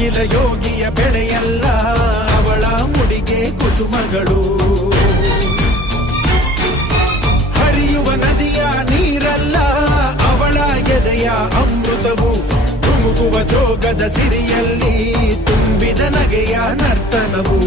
ನೇಗಿಲ ಯೋಗಿಯ ಬೆಳೆಯಲ್ಲ, ಅವಳ ಮುಡಿಗೆ ಕುಸುಮಗಳು. ಹರಿಯುವ ನದಿಯ ನೀರಲ್ಲ, ಅವಳ ಎದೆಯ ಅಮೃತವು. ತುಮುಕುವ ಜೋಗದ ಸಿರಿಯಲ್ಲಿ ತುಂಬಿದ ನಗೆಯ ನರ್ತನವು.